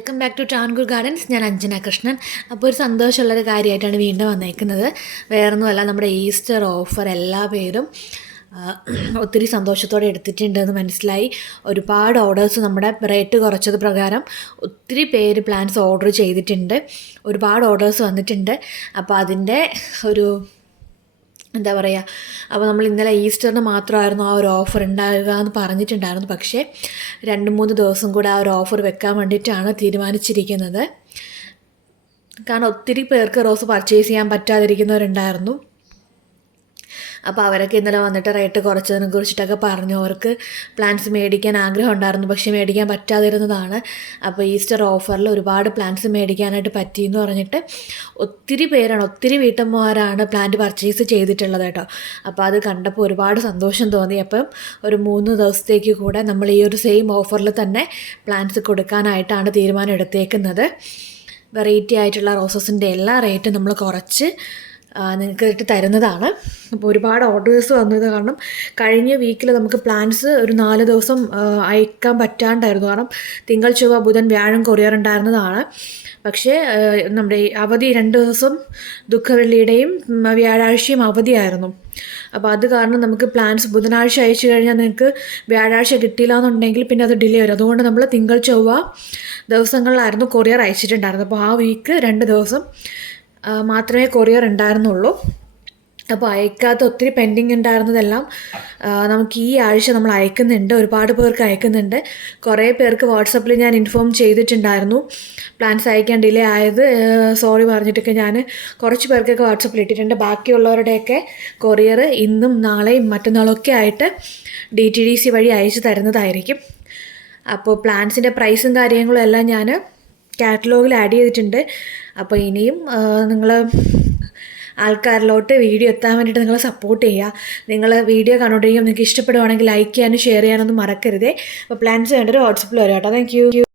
Welcome back to Travancore gardens. ഞാൻ അഞ്ജന കൃഷ്ണൻ. അപ്പോൾ ഒരു സന്തോഷമുള്ളൊരു കാര്യമായിട്ടാണ് വീണ്ടും വന്നേക്കുന്നത്. വേറൊന്നുമല്ല, നമ്മുടെ ഈസ്റ്റർ ഓഫർ എല്ലാ പേരും ഒത്തിരി സന്തോഷത്തോടെ എടുത്തിട്ടുണ്ടെന്ന് മനസ്സിലായി. ഒരുപാട് ഓർഡേഴ്സ് നമ്മുടെ റേറ്റ് കുറച്ചത് പ്രകാരം ഒത്തിരി പേര് പ്ലാൻസ് ഓർഡർ ചെയ്തിട്ടുണ്ട്. ഒരുപാട് ഓർഡേഴ്സ് വന്നിട്ടുണ്ട്. അപ്പോൾ അതിൻ്റെ ഒരു എന്താ പറയുക, അപ്പോൾ നമ്മൾ ഇന്നലെ ഈസ്റ്ററിന് മാത്രമായിരുന്നു ആ ഒരു ഓഫർ ഉണ്ടാകുക എന്ന് പറഞ്ഞിട്ടുണ്ടായിരുന്നു. പക്ഷേ 2-3 ദിവസം കൂടെ ആ ഒരു ഓഫർ വെക്കാൻ വേണ്ടിയിട്ടാണ് തീരുമാനിച്ചിരിക്കുന്നത്. കാരണം ഒത്തിരി പേർക്ക് റോസ് പർച്ചേസ് ചെയ്യാൻ പറ്റാതിരിക്കുന്നവരുണ്ടായിരുന്നു. അപ്പോൾ അവരൊക്കെ ഇന്നലെ വന്നിട്ട് റേറ്റ് കുറച്ചതിനെ കുറിച്ചിട്ടൊക്കെ പറഞ്ഞു. അവർക്ക് പ്ലാൻസ് മേടിക്കാൻ ആഗ്രഹം ഉണ്ടായിരുന്നു, പക്ഷേ മേടിക്കാൻ പറ്റാതിരുന്നതാണ്. അപ്പോൾ ഈസ്റ്റർ ഓഫറിൽ ഒരുപാട് പ്ലാൻസ് മേടിക്കാനായിട്ട് പറ്റിയെന്ന് പറഞ്ഞിട്ട് ഒത്തിരി വീട്ടമ്മമാരാണ് പ്ലാന്റ് പർച്ചേസ് ചെയ്തിട്ടുള്ളത് കേട്ടോ. അപ്പോൾ അത് കണ്ടപ്പോൾ ഒരുപാട് സന്തോഷം തോന്നി. അപ്പം ഒരു 3 ദിവസത്തേക്ക് കൂടെ നമ്മൾ ഈ ഒരു സെയിം ഓഫറിൽ തന്നെ പ്ലാൻസ് കൊടുക്കാനായിട്ടാണ് തീരുമാനം എടുത്തേക്കുന്നത്. വെറൈറ്റി ആയിട്ടുള്ള റോസസിൻ്റെ എല്ലാ റേറ്റും നമ്മൾ കുറച്ച് നിങ്ങൾക്ക് ഇട്ട് തരുന്നതാണ്. അപ്പോൾ ഒരുപാട് ഓർഡേഴ്സ് വന്നത് കാരണം കഴിഞ്ഞ വീക്കിൽ നമുക്ക് പ്ലാൻസ് ഒരു 4 ദിവസം അയക്കാൻ പറ്റാണ്ടായിരുന്നു. കാരണം തിങ്കൾ, ചൊവ്വ, ബുധൻ, വ്യാഴം കൊറിയർ ഉണ്ടായിരുന്നതാണ്. പക്ഷേ നമ്മുടെ ഈ അവധി 2 ദിവസം ദുഃഖവെള്ളിയുടെയും വ്യാഴാഴ്ചയും അവധിയായിരുന്നു. അപ്പോൾ അത് കാരണം നമുക്ക് പ്ലാൻസ് ബുധനാഴ്ച അയച്ചു കഴിഞ്ഞാൽ നിങ്ങൾക്ക് വ്യാഴാഴ്ച കിട്ടിയില്ല എന്നുണ്ടെങ്കിൽ പിന്നെ അത് ഡിലേ വരും. അതുകൊണ്ട് നമ്മൾ തിങ്കൾ, ചൊവ്വ ദിവസങ്ങളിലായിരുന്നു കൊറിയർ അയച്ചിട്ടുണ്ടായിരുന്നത്. അപ്പോൾ ആ വീക്ക് 2 ദിവസം മാത്രമേ കൊറിയർ ഉണ്ടായിരുന്നുള്ളൂ. അപ്പോൾ അയക്കാത്ത ഒത്തിരി പെൻഡിങ് ഉണ്ടായിരുന്നതെല്ലാം നമുക്ക് ഈ ആഴ്ച നമ്മൾ അയക്കുന്നുണ്ട്. ഒരുപാട് പേർക്ക് അയക്കുന്നുണ്ട്. കുറേ പേർക്ക് വാട്സപ്പിൽ ഞാൻ ഇൻഫോം ചെയ്തിട്ടുണ്ടായിരുന്നു പ്ലാൻസ് അയക്കാൻ ഡിലേ ആയത്. സോറി പറഞ്ഞിട്ടൊക്കെ ഞാൻ കുറച്ച് പേർക്കൊക്കെ വാട്സപ്പിൽ ഇട്ടിട്ടുണ്ട്. ബാക്കിയുള്ളവരുടെയൊക്കെ കൊറിയർ ഇന്നും നാളെയും മറ്റന്നാളൊക്കെ ആയിട്ട് DTDC വഴി അയച്ചു തരുന്നതായിരിക്കും. അപ്പോൾ പ്ലാൻസിൻ്റെ പ്രൈസും കാര്യങ്ങളും എല്ലാം ഞാൻ കാറ്റലോഗിൽ ആഡ് ചെയ്തിട്ടുണ്ട്. അപ്പോൾ ഇനിയും നിങ്ങൾ ആൾക്കാരിലോട്ട് വീഡിയോ എത്താൻ വേണ്ടിയിട്ട് നിങ്ങൾ സപ്പോർട്ട് ചെയ്യുക. നിങ്ങൾ വീഡിയോ കണ്ടുകൊണ്ടിരിക്കും, നിങ്ങൾക്ക് ഇഷ്ടപ്പെടുവാണെങ്കിൽ ലൈക്ക് ചെയ്യാനും ഷെയർ ചെയ്യാനൊന്നും മറക്കരുതേ. അപ്പോൾ പ്ലാൻസ് വേണ്ടൊരു വാട്സപ്പിൽ വരാം കേട്ടോ. Thank you.